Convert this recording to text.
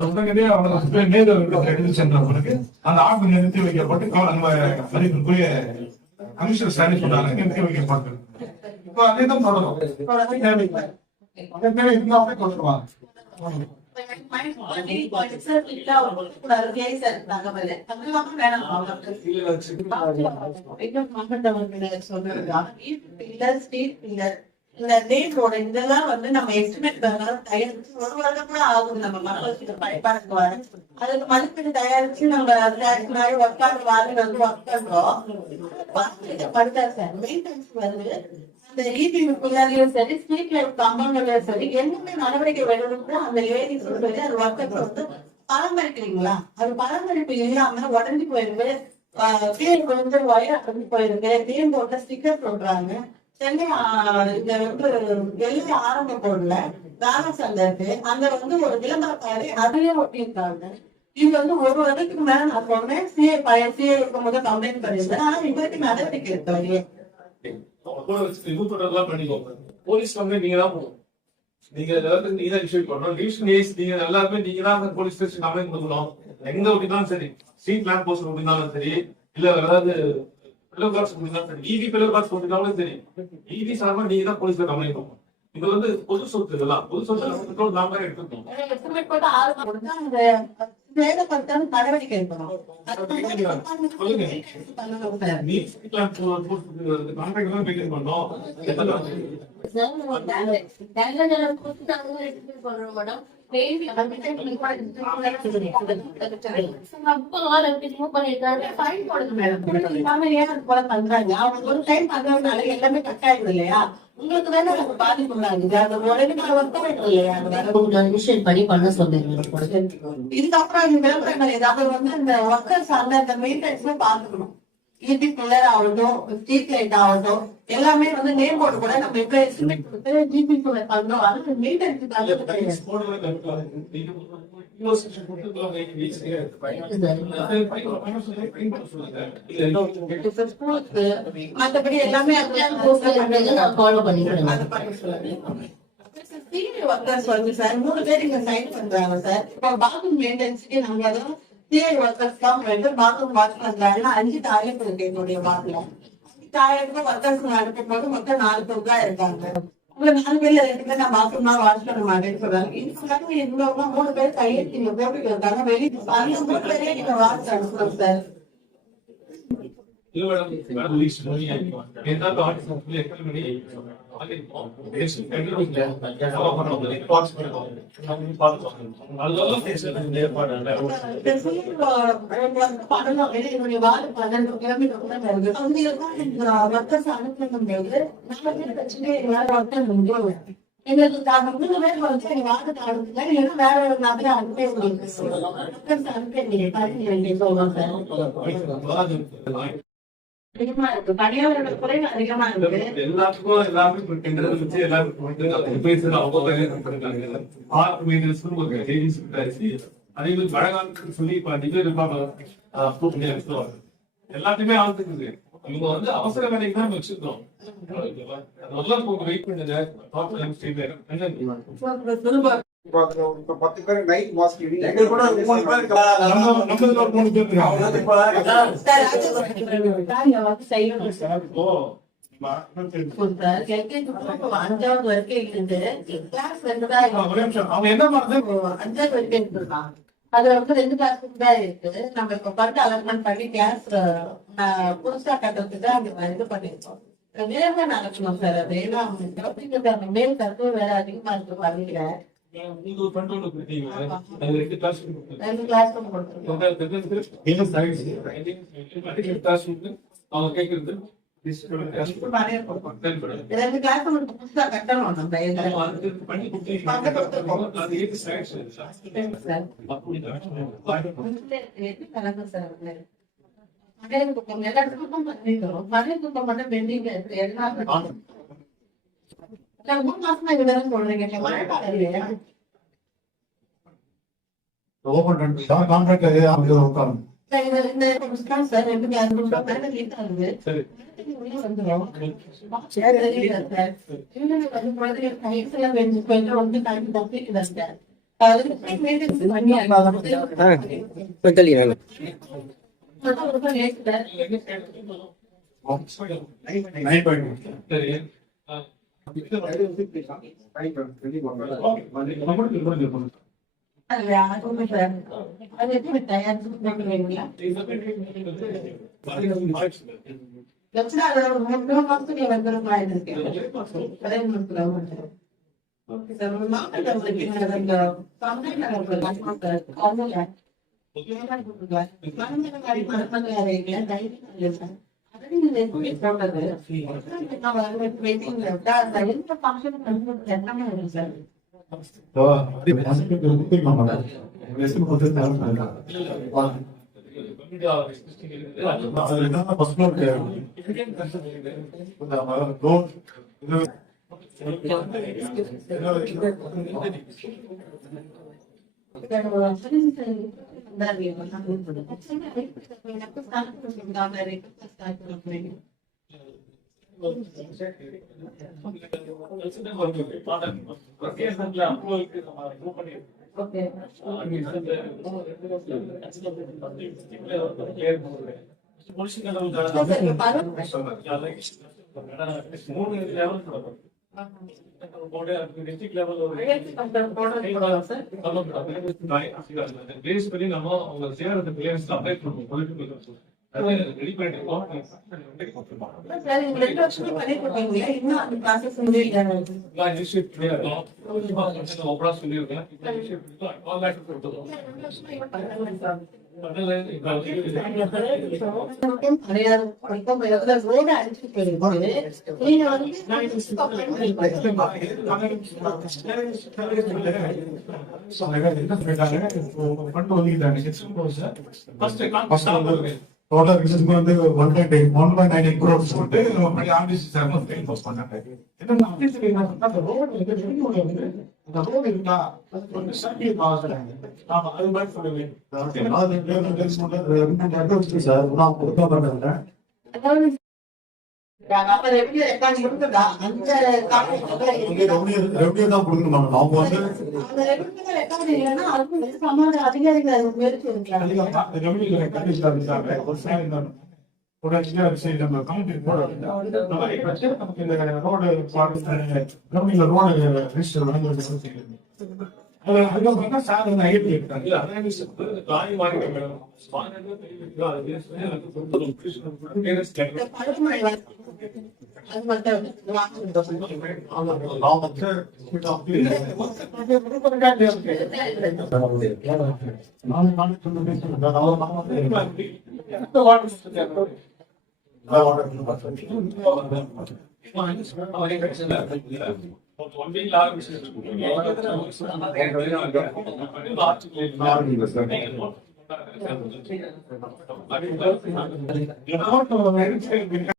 உடனடியே அவனுக்கு மேல எடுத்து சென்ற பிறகு அந்த ஆடு நிறுத்தி வைக்கப்பட்டு நம்ம மதிப்பிற்குரிய கமிஷனர் ஸ்டாலின் சொன்னாங்க நிறுத்தி வைக்கப்பட்டது. இப்போ அதே தான் தொடரும். கொடுத்துருவாங்க. இந்த டேட்டோட இதெல்லாம் வந்து நம்ம எஸ்டிமேட் தயாரிச்சு ஒரு வருடம் கூட ஆகும். நம்ம மக்களுக்கு பயன்பாடுக்கு வர அதுக்கு மதிப்பீடு தயாரிச்சு நம்ம ஒர்க் வந்து ஒர்க் பண்றோம். படுத்தா சார் மெயின்டெனன்ஸ் வந்து அந்த ஈபியும் சரி ஸ்ட்ரீட் லைட் காம்பவுண்ட்லயும் சரி என்னென்ன நடவடிக்கை வேணும்னு அந்த லேடிஸ் சொல்லி அது ஒர்க்கர்ஸ் வந்து பராமரிக்கிறீங்களா? அது பராமரிப்பு இல்லாம உடஞ்சி போயிருக்கு, கீழே வந்து ஒயர் அடஞ்சு போயிருக்கு, தீன் போட்ட ஸ்டிக்கர் சொல்றாங்க. சென்னை இந்த வந்து வெளியே ஆரம்ப போடல பேலன்ஸ் அந்த இருக்கு அங்க வந்து ஒரு விளம்பரக்காரி அதையே ஒட்டியிருக்காங்க. இது வந்து ஒரு வருடத்துக்கு மேல நான் சொன்னேன் சிஏ இருக்கும் போது கம்ப்ளைண்ட் பண்ணிருந்தேன். ஆனா இவருக்கு நடவடிக்கை எடுக்கலையே. போலீஸ் வந்து நீங்க தான் போகணும். நீங்க நீங்க தான் இஷ்யூ பண்ணணும். டிவிஷன் ஏஸ் நீங்க எல்லாருமே நீங்க தான் போலீஸ் ஸ்டேஷன் கம்ப்ளைண்ட் கொடுக்கணும். எங்க ஒட்டினாலும் சரி, ஸ்ட்ரீட் லேண்ட் போஸ்ட் ஒட்டினாலும் சரி, இல்ல ஏதாவது பில்லர் பாக்ஸ் ஒட்டினாலும் சரி, ஈவி பில்லர் பாக்ஸ் ஒட்டினாலும் சரி, ஈவி சார்பா நீங்க தான் போலீஸ்ல கம்ப்ளைண்ட் பண்ணணும். இது வந்து பொது சொத்து, இதெல்லாம் பொது சொத்து நாம எடுத்துக்கணும். நடவடிக்கை எடுக்கணும். எல்லாமே கட் ஆயிடுது இல்லையா? உங்களுக்கு தானே பாதிப்பு படி பண்ண சொல்லுங்க. இதுக்கப்புறம் விளம்பரங்கள் ஏதாவது வந்து இந்த ஒர்க்கர்ஸ் அந்த மெயின்டெனன்ஸ் பாத்துக்கணும். ஈபி பில்லர் ஆகட்டும், ஸ்ட்ரீட் லைட் ஆகட்டும், எல்லாமே வந்து நேம் போர்டு கூட நம்ம இப்ப எஸ்டிமேட் கொடுத்து ஜிபி பண்றோம். அது மெயின்டெனன்ஸ் மற்றபடி எல்லாமே ஃபாலோ பண்ணிக்கிறேன். ஒர்க்கர்ஸ் வந்து சார் 3 பேர் இங்க சைன் பண்றாங்க சார். இப்போ பாத்ரூம் மெயின்டெனன்ஸ்க்கு நாங்க அதான் சிஐ ஒர்க்கர்ஸ் தான் வந்து பாத்ரூம் வாஷ் பண்றாங்கன்னா 5 டாய்லெட் இருக்கு என்னுடைய வார்டுல. டாய்லெட் ஒர்க்கர்ஸ் அனுப்பும் போது மொத்தம் 4 பேர் தான் இருக்காங்க. உங்க 4 பேர்ல 2 பேர் நான் பாத்ரூம் தான் வாஷ் பண்ண மாட்டேன்னு சொல்றாங்க. இதுக்கு இவ்வளவு 3 பேர் கையெழுத்து இங்க போட்டு இருக்காங்க. வெளியே அந்த 3 பேரே நீங்க வாஷ் அனுப்புறோம் சார். எங்களுக்கு 3 பேர் வந்து எங்க வார்டு அனுப்புல இல்லைன்னா வேற ஒரு நபரை அனுப்பி சொல்லுவோம் சார். அதிகமா இருக்கு, பணியாளர்கள் குறைவு அதிகமா இருக்கு. எல்லாத்துக்கும் எல்லாமே வச்சு எல்லாருக்கும் அதே மாதிரி மழை காலத்துக்கு சொல்லி எல்லாத்தையுமே ஆகுது. இவங்க வந்து அவசர வேலைக்கு தான் வச்சிருக்கோம். நல்லா வெயிட் பண்ணுங்க. 10 பேர் நைட் மாஸ்க் கூட 3 பேர் நம்மள ஒரு 3 பேர் அஞ்சாவது வரைக்கும் இருந்து கிளாஸ் 2 தான் அவங்க என்ன பண்றது? 5வது வரைக்கும் இருக்கான். அதுல வந்து 2 கிளாஸ் தான் இருக்கு. நம்ம இப்ப பார்த்து அலாட்மெண்ட் பண்ணி கிளாஸ் புதுசா கட்டுறதுக்கு அந்த இது பண்ணிருக்கோம். நேரமா நடக்கணும் சார். அது ஏன்னா மேல் கருத்து வேற அதிகமா இருக்கு பள்ளியில. நீங்க ஒரு கண்ட்ரோல் கொடுத்தீங்க. அது 2 கிளாஸ் 2 கிளாஸ் கொடுத்துருக்கோம். அவங்க கேட்கறது 2 கிளாஸ் புதுசா கட்டணும். நம்ம பண்ணி மகளிர் குப்பம் எல்லா இடத்துக்கும் பண்ணிக்கிறோம். மகளிர் குப்பம் மட்டும் பெண்டிங் இருக்கு. எல்லாமே 3 மாசமா இதுதான் சொல்றீங்க. மழை காலம் இல்லையா? சார் 2 கிளாஸ் மேல லீட் ஆகுது. வந்துடும் குழந்தைகள் கைட்ஸ் எல்லாம் வந்து டைம் தப்பிக்கிறாங்க. சரி அது எப்படி தயாரிச்சு கொடுக்குறீங்களா? வச்சுனா அது ஒரு 3 மாசத்துக்கு வந்துருமா இருக்கு. Okay sir. ஒரு மாவட்ட உங்களுக்கு கம்ப்ளைண்ட் அவங்க டிஸ்ட்ரிக்ட் லெவல் பேஸ் பண்ணி நம்ம அவங்க சேரத்து பிளேயர்ஸ் அப்ளை பண்ணுவோம். ரெடி பண்ணிருக்கோம். சார் இந்த 2 வருஷம் பண்ணி கொடுப்பீங்களா? இன்னும் அந்த ப்ராசஸ் முடியல. ஓப்பரா சொல்லியிருக்கேன். டோட்டல் ரிசர்ச் வந்து 1.9 crores போட்டு நம்ம படி ஆர்டிசி சார் வந்து போஸ்ட் பண்ணாங்க. என்ன ஆர்டிசி அந்த ரோட் அந்த ரோட் இருக்கா அது கொஞ்சம் சர்க்கிள் பாஸ்றாங்க. ஆமா அது மாதிரி சொல்லுவேன். சார் நான் கொடுக்க மாட்டேன். அதாவது அப்ப ரெவென்யூ ரெக்கார்ட் இருக்குதா? அந்த ரெவென்யூ தான் கொடுக்கணும். அவங்க வந்து அந்த ரெவென்யூ ரெக்கார்ட் இல்லைன்னா அதுக்கு சம்பந்த அதிகாரிகள் முயற்சி எடுக்கிறாங்க. ரெவென்யூ ரெக்கார்ட் இல்லாத ஒரு சார் இருந்தாங்க. உடனடியாக சரி நம்ம கமிட்டி போடுறோம். நமக்கு இந்த ரோடு ரெவென்யூ ரோடு ரிஜிஸ்டர் வந்து அதுக்கப்புறம் சார் வந்து ஐடி எடுத்தாங்க. அது மட்டும் One week last